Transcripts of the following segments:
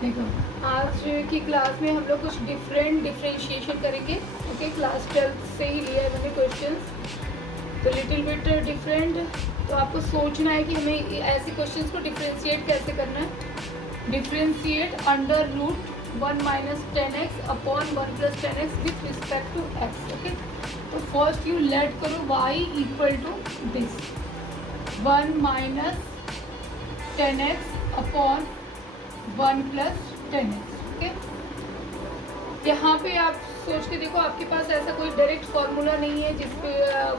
देखो आज की क्लास में हम लोग कुछ डिफरेंशिएशन करेंगे। ओके, क्लास 12 से ही लिया है मैंने क्वेश्चंस, तो लिटिल बिट डिफरेंट। तो आपको सोचना है कि हमें ऐसे क्वेश्चंस को डिफरेंशिएट कैसे करना है। Differentiate under root 1 minus 10x upon 1 plus 10x with respect to x। Okay, तो फर्स्ट यू लेट करो y equal to this 1 minus 10x upon 1 plus 10x। Okay, यहाँ पे आप सोच के देखो, आपके पास ऐसा कोई डायरेक्ट फॉर्मूला नहीं है जिसपे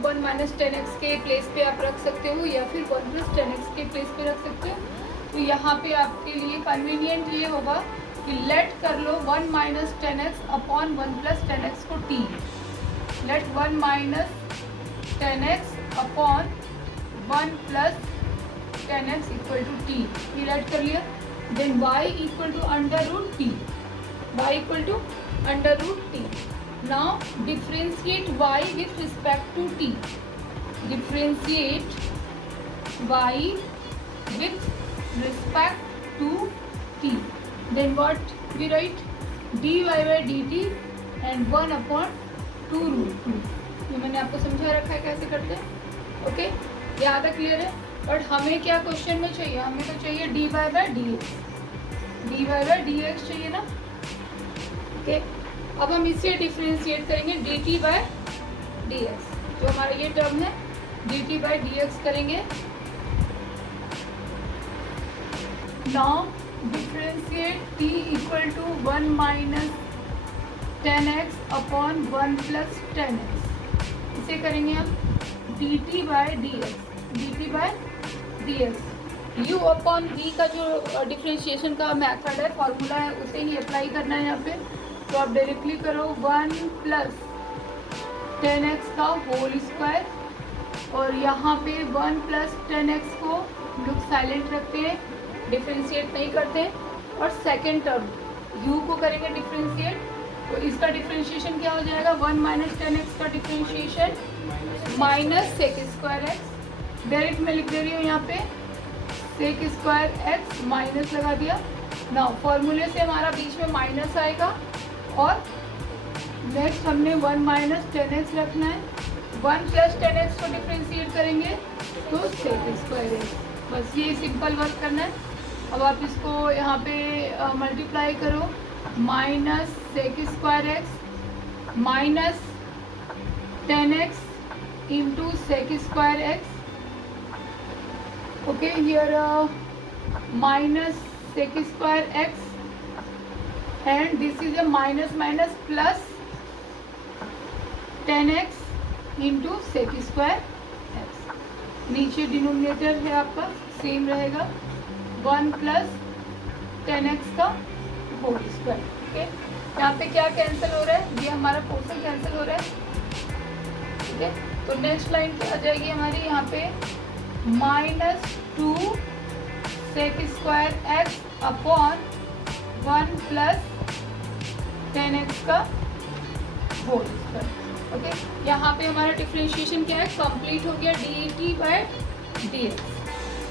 1 माइनस 10x के प्लेस पे आप रख सकते हो या फिर 1 प्लस 10x के प्लेस पे रख सकते हो। तो यहाँ पे आपके लिए कन्वीनियंट ये होगा कि लेट कर लो 1 minus 10x upon 1 plus 10x को t। Let 1 minus 10x upon 1 plus 10x equal to t, ये लेट कर लिया। Then y equal to under root t, y equal to under root t। Now differentiate y with respect to t। Differentiate y with respect to t। Then what we write, dy by dt and 1 upon 2 root 2। ये मैंने आपको समझा रखा है कैसे करते हैं। Okay, ये आधा क्लियर है। बट हमें क्या क्वेश्चन में चाहिए, हमें तो चाहिए dy by dx, dy by dx चाहिए ना। ओके, अब हम इसे डिफरेंशिएट करेंगे dt बाई dx। जो हमारा ये टर्म है dt बाई dx करेंगे। Now differentiate t equal to 1 minus 10x upon 1 plus 10x। इसे करेंगे हम dt by dx, dt by dx। u upon v का जो डिफरेंशिएशन का मेथड है, फॉर्मूला है, उसे ही अप्लाई करना है यहाँ पे। तो आप डायरेक्टली करो 1 प्लस 10x का होल स्क्वायर, और यहाँ पे 1 प्लस 10x को लोग साइलेंट रखते हैं, डिफरेंशिएट नहीं करते। और सेकेंड टर्म u को करेंगे डिफरेंशिएट, तो इसका डिफरेंशिएशन क्या हो जाएगा, 1 माइनस 10x का differentiation minus sec square x. Direct मैं लिख दे रही हूँ यहाँ पे सेक स्क्वायर एक्स माइनस लगा दिया। नाउ फॉर्मूले से हमारा बीच में माइनस आएगा, और नेक्स्ट हमने 1 माइनस 10x रखना है। 1 प्लस 10x को डिफरेंशिएट करेंगे तो सेक स्क्वायर एक्स। बस ये सिंपल वर्क करना है। अब आप इसको यहाँ पे मल्टीप्लाई करो, minus sec square x minus 10x into sec square x. Okay, here minus sec square x and this is a minus minus plus 10x into sec square x। नीचे denominator है आपका सेम रहेगा, 1 plus 10x का whole square. Okay, यहाँ पे क्या cancel हो रहा है, ये हमारा पोर्शन कैंसिल हो रहा है। ठीक है, तो नेक्स्ट लाइन क्या आ जाएगी हमारी, यहाँ पे minus 2 sec square x upon 1 plus 10x का होल स्क्वायर। ओके, यहाँ पे हमारा डिफरेंशिएशन क्या है, कंप्लीट हो गया dt by dx।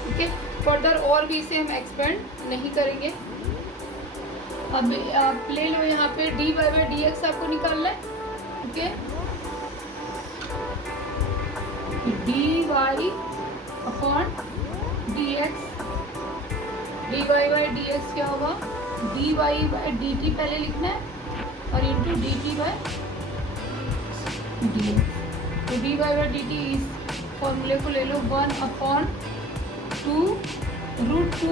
Okay, further और भी इसे हम एक्सपेंड नहीं करेंगे। अब आप ले लो यहाँ पे dy बाय dx आपको निकालना है। Okay, dy upon dx, dy by dx क्या होगा, dy बाय dt पहले लिखना है और इंटू dt बाय dx। तो dy बाय dt इस फॉर्मूले को ले लो, 1 अपॉन 2 रूट 2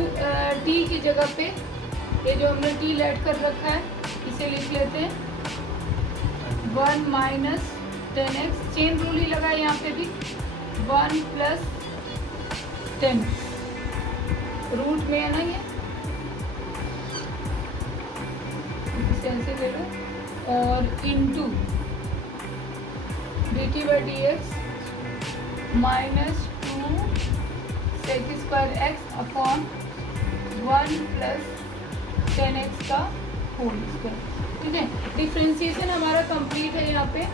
t की जगह पे ये जो हमने t लेट कर रखा है इसे लिख लेते हैं 1 माइनस 10x। चेन रूल ही लगा है यहाँ पे भी, 1 प्लस 10 रूट में है ना, ये ऐसे ले लो, और into dt by dx minus 2 sec square x upon 1 plus 10x का होल स्क्वायर। ठीक है, डिफरेंशिएशन हमारा कंप्लीट है। यहाँ पे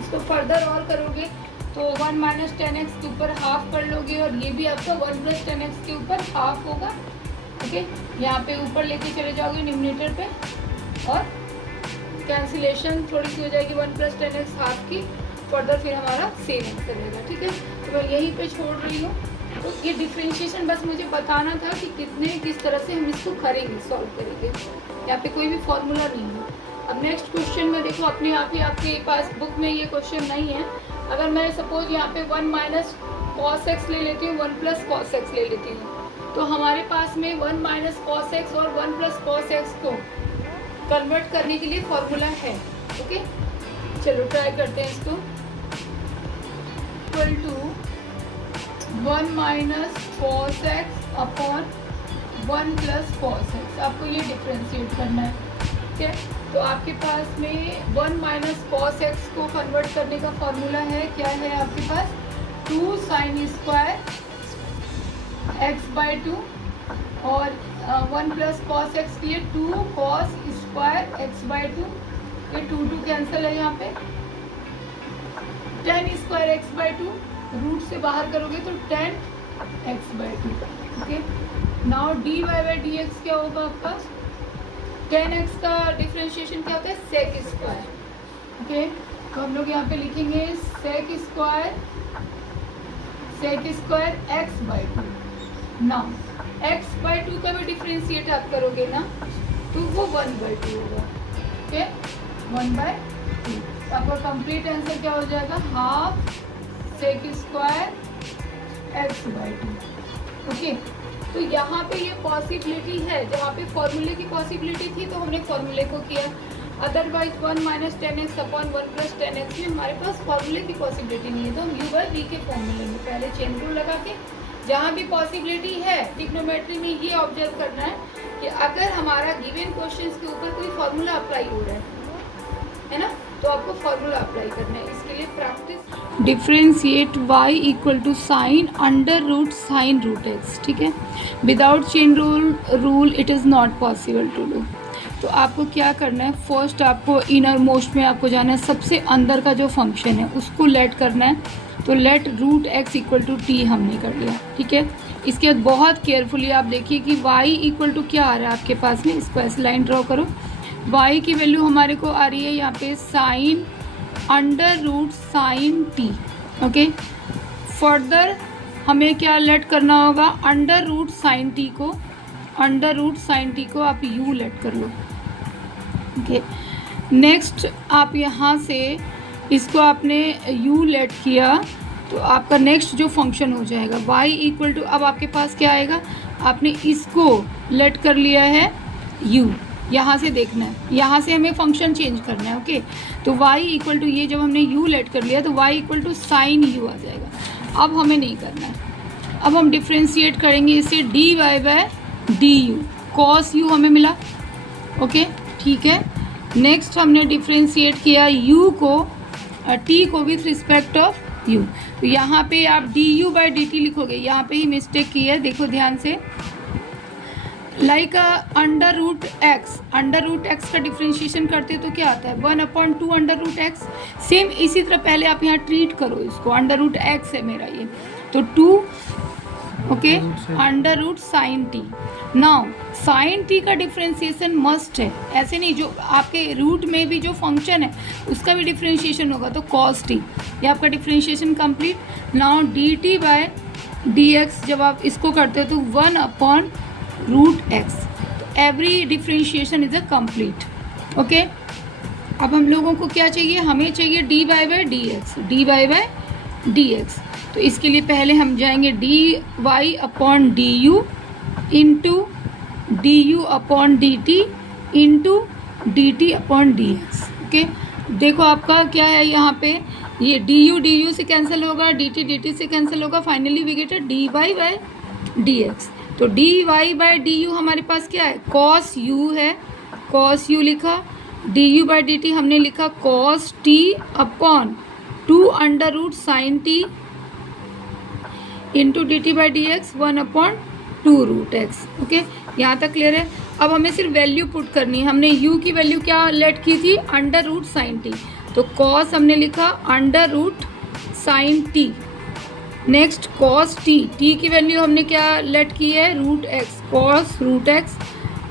इसको फर्दर और करोगे तो 1 माइनस 10x के ऊपर हाफ कर लोगे और ये भी आपका 1 प्लस 10x के ऊपर हाफ होगा। ओके, यहाँ पे ऊपर लेके चले जाओगे न्यूमरेटर पे और कैंसिलेशन थोड़ी सी हो जाएगी, 1 + 10x हाफ की, फर्दर फिर हमारा सेम आंसर रहेगा। ठीक है, तो मैं यहीं पे छोड़ रही हूँ। तो ये डिफ्रेंशिएशन बस मुझे बताना था कि किस तरह से हम इसको करेंगे, सॉल्व करेंगे। यहाँ पे कोई भी फॉर्मूला नहीं है। अब नेक्स्ट क्वेश्चन में देखो, अपने आप ही आपके पास बुक में ये क्वेश्चन नहीं है। अगर मैं सपोज यहाँ पे 1 - cos x ले लेती हूँ, 1 + cos x ले लेती हूँ, तो हमारे पास में 1 - cos x और 1 + cos x को कन्वर्ट करने के लिए फॉर्मूला है। ओके, चलो ट्राई करते हैं इसको। Equal to 1 - cos x upon 1 + cos x, आपको ये डिफ्रेंशिएट करना है। ठीक है, तो आपके पास में 1 - cos x को कन्वर्ट करने का फॉर्मूला है, क्या है आपके पास, 2 sin² x/2 और 1 + cos x के लिए 2 cos² x/2, ये 2 कैंसिल है यहाँ पे, tan² x/2 रूट से बाहर करोगे तो tan x/2। Okay, now dy/dx क्या होगा आपका, tan x का डिफ्रेंशिएशन क्या होता है, sec²। ओके, तो हम लोग यहाँ पे लिखेंगे sec² x/2। नाउ x/2 का भी डिफ्रेंशिएट आप करोगे ना तो वो 1/2 होगा। ओके, 1/2, आपका कंप्लीट आंसर क्या हो जाएगा, हाफ sec² x/2। ओके, तो यहाँ पे ये पॉसिबिलिटी है, जहाँ पे फॉर्मूले की पॉसिबिलिटी थी तो हमने फॉर्मूले को किया, अदरवाइज 1 - 10x अपॉन 1 + 10x में हमारे पास फॉर्मूले की पॉसिबिलिटी नहीं है, तो हम u/v के फॉर्मूले में पहले चेन रूल लगा के, जहाँ भी पॉसिबिलिटी है ट्रिग्नोमेट्री में ये ऑब्जर्व करना है कि अगर हमारा गिवन क्वेश्चंस के ऊपर कोई फॉर्मूला अप्लाई हो रहा है ना, तो आपको फॉर्मूला अप्लाई करना है। इसके लिए practice, differentiate y = sin √sin√x। ठीक है, without chain rule it is not possible to do. तो आपको क्या करना है, फर्स्ट आपको इनर मोस्ट में आपको जाना है, सबसे अंदर का जो फंक्शन है उसको लेट करना है। तो लेट √x = t हमने कर लिया। ठीक है, इसके बाद बहुत केयरफुली आप देखिए कि y = क्या आ रहा है आपके पास में, इसको ऐसे लाइन ड्रॉ करो, y की वैल्यू हमारे को आ रही है यहाँ पे sin √sin t। Okay, further हमें क्या लेट करना होगा, √sin t को आप u लेट कर लो। ओके, नेक्स्ट आप यहाँ से इसको आपने u लेट किया तो आपका नेक्स्ट जो फंक्शन हो जाएगा y = अब आपके पास क्या आएगा, आपने इसको लेट कर लिया है u, यहाँ से देखना है, यहाँ से हमें फंक्शन चेंज करना है। ओके, तो y = ये जब हमने u लेट कर लिया तो y = sin u आ जाएगा। अब हमें नहीं करना है, अब हम डिफ्रेंशिएट करेंगे इसे dy/du, cos u हमें मिला। ओके, ठीक है, नेक्स्ट हमने डिफ्रेंशिएट किया u को t को विथ रिस्पेक्ट ऑफ u, तो यहाँ पे आप du/dt लिखोगे, यहाँ पे ही मिस्टेक की है, देखो ध्यान से, लाइक √x का डिफ्रेंशिएशन करते हो तो क्या आता है, 1/2 √x। सेम इसी तरह पहले आप यहाँ ट्रीट करो इसको, √x है मेरा ये, तो 2 okay √sin t। Now sin t का डिफ्रेंशिएशन मस्ट है, ऐसे नहीं, जो आपके रूट में भी जो फंक्शन है उसका भी डिफ्रेंशिएशन होगा, तो cos t, ये आपका डिफ्रेंशिएशन कंप्लीट। नाउ dt/dx जब आप इसको करते हो तो 1/√x, तो every differentiation is a complete. Okay, अब हम लोगों को क्या चाहिए, हमें चाहिए dy/dx। तो इसके लिए पहले हम जाएंगे dy/du into du/dt into dt/dx। Okay, देखो आपका क्या है यहाँ पे, ये du से कैंसिल होगा, dt से कैंसिल होगा, फाइनली वी गेट dy/dx। तो dy/du हमारे पास क्या है, cos u है, cos u लिखा, du/dt हमने लिखा cos t/2 √sin t into dt/dx 1/2√x। Okay, यहाँ तक क्लियर है। अब हमें सिर्फ वैल्यू पुट करनी है, हमने u की वैल्यू क्या लेट की थी, √sin t, तो cos हमने लिखा √sin t next cos t, t की वैल्यू हमने क्या लेट की है, root x, cos root x,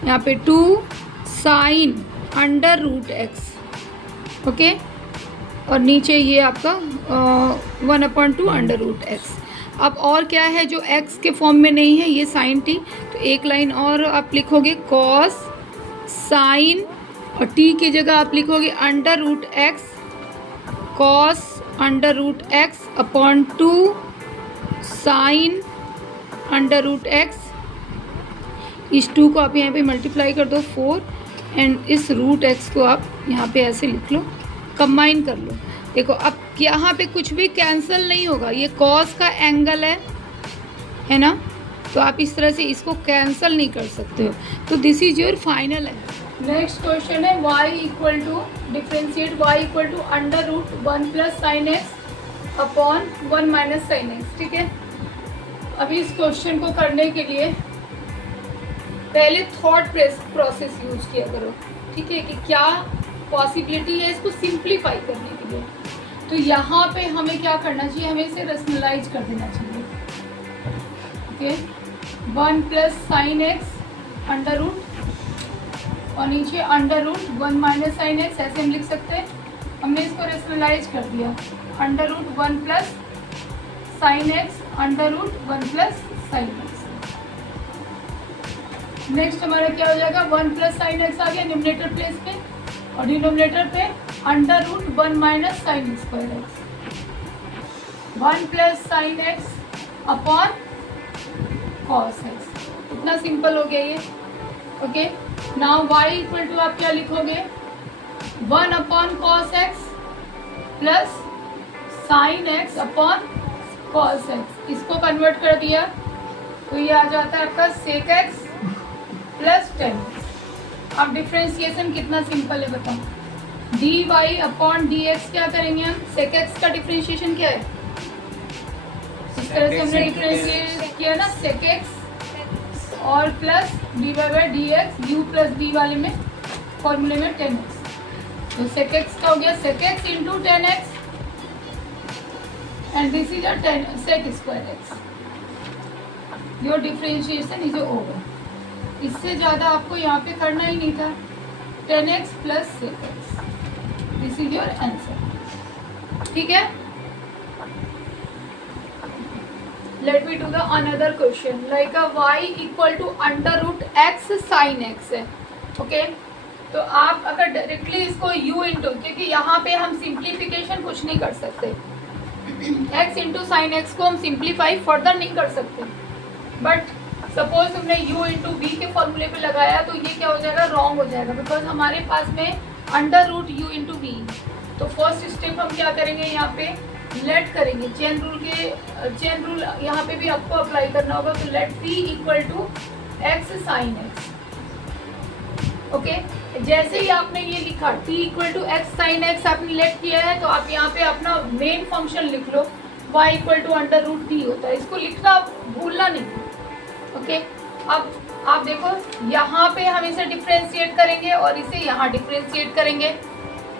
यहाँ पे 2 sine under root x, okay, और नीचे ये आपका 1/2 अंडर रूट एक्स। अब और क्या है जो x के फॉर्म में नहीं है, ये साइन टी, तो एक लाइन और आप लिखोगे कॉस साइन, और t की जगह आप लिखोगे under root x, cos under root x upon 2 sine under root x. इस 2 को आप यहाँ पे मल्टीप्लाई कर दो 4, एंड इस रूट x को आप यहाँ पे ऐसे लिख लो, कंबाइन कर लो। देखो अब यहाँ पे कुछ भी कैंसिल नहीं होगा, ये कॉस का एंगल है ना, तो आप इस तरह से इसको कैंसिल नहीं कर सकते हो। तो दिस इज योर फाइनल है। नेक्स्ट क्वेश्चन है y equal to differentiate y equal to under root 1 plus sine x upon 1 minus sine x, ठीक है। अभी इस क्वेश्चन को करने के लिए पहले थॉट प्रोसेस यूज किया करो, ठीक है, कि क्या पॉसिबिलिटी है इसको सिंप्लीफाई करने के लिए। तो यहाँ पे हमें क्या करना चाहिए, हमें इसे रेशनलाइज कर देना चाहिए, okay. 1 plus sine x under root, और नीचे under root 1 minus sine x, ऐसे हम लिख सकते हैं। हमने इसको रेशनलाइज कर दिया, under root 1 plus sine x under root 1 plus sine x. Next हमारा क्या हो जाएगा, 1 प्लस साइन एक्स आ गया न्यूमरेटर प्लेस पे, और डिनोमिनेटर पे under root 1 minus sine square x, 1 plus sine x upon cos x. इतना सिंपल हो गया ये, okay. Now y equal to आप क्या लिखोगे, 1 upon cos x plus sine x upon cos x. इसको कन्वर्ट कर दिया तो ये आ जाता है आपका सेक एक्स प्लस 10। अब डिफ्रेंसिएशन कितना सिंपल है बताओ, dy अपॉन dx क्या करेंगे हम, सेक एक्स का डिफ्रेंसिएशन क्या है, इस तरह से हमने डिफ्रेंशिएट किया ना, सेक एक्स और plus dy by dx, u plus b वाले में फॉर्मूले में 10x, तो सेक एक्स का हो गया sec x into 10x, and this is a sec square x. Your differentiation is over. इससे ज़्यादा आपको यहाँ पे करना ही नहीं था, 10x plus sec x, this is your answer, ठीक है। Let me do the another question, like a y equal to under root x sine x है, ओके। तो आप अगर डायरेक्टली इसको u इंटू, क्योंकि यहाँ पे हम सिंप्लीफिकेशन कुछ नहीं कर सकते, x इंटू साइन एक्स को हम सिंप्लीफाई फर्दर नहीं कर सकते, बट सपोज हमने u इंटू वी के फॉर्मूले पे लगाया तो ये क्या हो जाएगा, रॉन्ग हो जाएगा, बिकॉज हमारे पास में under root u into v. तो फर्स्ट स्टेप हम क्या करेंगे, यहाँ पे लेट करेंगे, चेन रूल यहाँ पे भी आपको अप्लाई करना होगा। तो let t equal to x sine x, okay. जैसे ही आपने ये लिखा t equal to x sine x आपने लेट किया है, तो आप यहाँ पे अपना मेन फंक्शन लिख लो, y equal to under root t होता है, इसको लिखना भूलना नहीं, ओके। अब आप देखो यहाँ पे हम इसे डिफ्रेंशिएट करेंगे और इसे यहाँ डिफ्रेंशिएट करेंगे,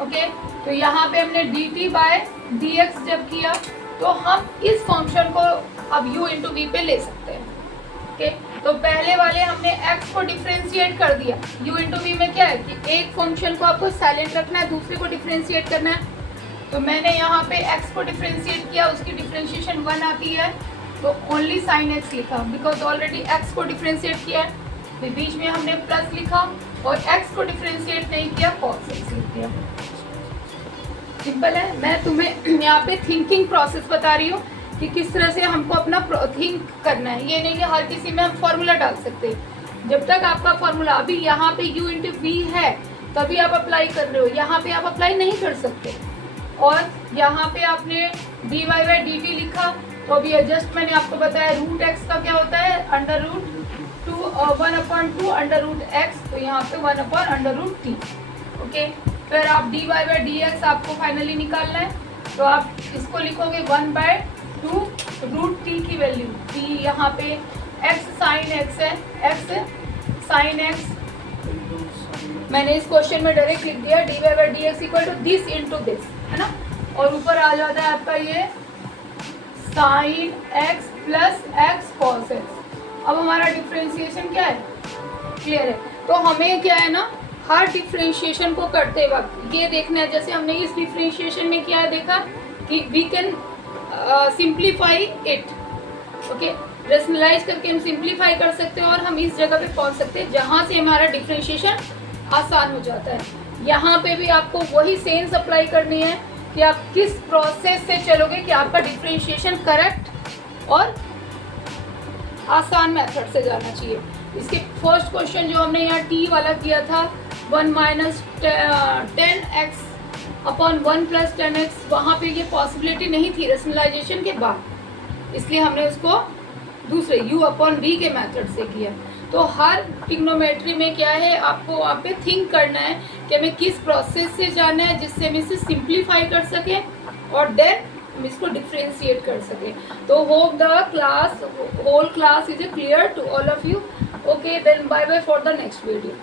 ओके। तो यहाँ पे हमने dt बाय dx जब किया तो हम इस फंक्शन को अब u इंटू वी पे ले सकते हैं, ओके। तो पहले वाले हमने x को डिफ्रेंशिएट कर दिया, u इंटू वी में क्या है कि एक फंक्शन को आपको साइलेंट रखना है, दूसरे को डिफ्रेंशिएट करना है। तो मैंने यहाँ पे x को डिफ्रेंशिएट किया, उसकी डिफ्रेंशिएशन 1 आती है, तो ओनली साइन एक्स लिखा, बिकॉज ऑलरेडी एक्स को डिफ्रेंशिएट किया है। फिर बीच में हमने प्लस लिखा और एक्स को डिफ्रेंशिएट नहीं किया, कॉस एक्स लिख दिया। सिंपल है। मैं तुम्हें यहाँ पे थिंकिंग प्रोसेस बता रही हूँ कि किस तरह से हमको अपना थिंक करना है। ये नहीं कि हर किसी में हम फॉर्मूला डाल सकते, जब तक आपका फॉर्मूला अभी यहाँ पे u इंटू वी है तभी आप अप्लाई कर रहे हो, यहाँ पे आप अप्लाई नहीं कर सकते। और यहाँ पे आपने dy बाई dt लिखा, तो अभी एडजस्ट मैंने आपको बताया रूट एक्स का क्या होता है, under root 1/2 under root x, तो यहाँ पे 1 अंडर रूट टी, ओके। फिर आप dy बाई dx आपको फाइनली निकालना है, तो आप इसको लिखोगे 1/2 रूट टी की वैल्यू, t यहाँ पे x साइन x है, x साइन x मैंने इस क्वेश्चन में डायरेक्ट लिख दिया, dy by dx equal to this into this, है ना। और ऊपर आ जाता है आपका ये sine x plus x cos x. अब हमारा डिफ्रेंशिएशन क्या है, क्लियर है। तो हमें क्या है ना, हर डिफ्रेंशिएशन को करते वक्त ये देखना है, जैसे हमने इस डिफ्रेंशिएशन में क्या देखा कि we can simplify it, okay, rationalise करके हम सिंप्लीफाई कर सकते हैं और हम इस जगह पे पहुंच सकते हैं जहां से हमारा डिफ्रेंशिएशन आसान हो जाता है। यहाँ पे भी आपको वही सेंस अप्लाई करनी है कि आप किस प्रोसेस से चलोगे कि आपका डिफ्रेंशिएशन करेक्ट और आसान मेथड से जाना चाहिए। इसके फर्स्ट क्वेश्चन जो हमने यहाँ टी वाला किया था 1 minus 10x upon 1 plus 10x, वहाँ पे ये पॉसिबिलिटी नहीं थी रेशनलाइजेशन के बाद, इसलिए हमने उसको दूसरे u अपॉन v के मेथड से किया। तो हर ट्रिग्नोमेट्री में क्या है, आपको आप पे थिंक करना है कि हमें किस प्रोसेस से जाना है जिससे हम इसे सिंप्लीफाई कर सकें और देन हम इसको डिफ्रेंशिएट कर सकें। तो hope the class, whole class is clear to all of you. Okay, then bye bye for the next video.